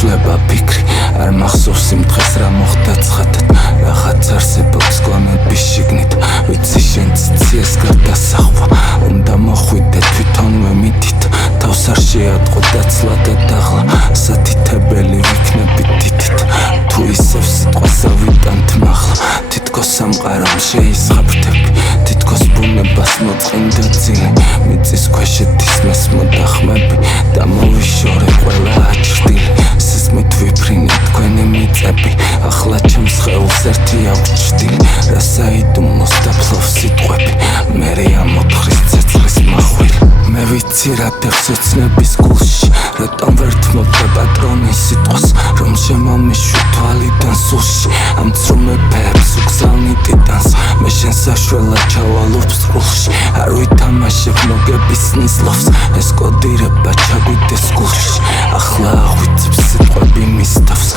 მეცვლება ფიქრი არ მახსოვს იმ დღეს რა მოხდა ცხადად რაღაც არსებობს გვამების შიგნით ვიცი შენ ციციეს გარდასახვა უნდა მოხვიდე თვითონვე მითით თავს არ შეატყო დაცლა და დაღლა სათითებელი ვიქნებით თითით თუ ისევ სიტყვას ავიტანთ მაღლა თითქოს სამყარომ შეისხაბდები თითქოს ბუნებას მოწყინდა ძილი მიწის ქვეშ ეთისმეს მოდახმები და მოვიშორე ყველა აჭრდილი სიზმით ვიფრინე თქვენი მიწები ახლა ჩემს ხეულს ერთი აქვს ჭრდილი რა საიდუმლოს დაფლობს სიტყვები მერე ამოთხრის ცეცხლის მახვილი მე ვიცი რა დევს ოცნების გულში რატომ ვერ თმობდა პატრონის სიტყვას რომ შემომიშვი თვალიდან სულში ამ ცრუმებებს უგზავნი ტიტანს მე შენ საშველად ჩავალობ სრულში არ ვითამაშებ მოგების ნისლობს ეს კოდირება ჩაგვიდეს გულში ახლა აღვიძებს სიტყვები მის თავს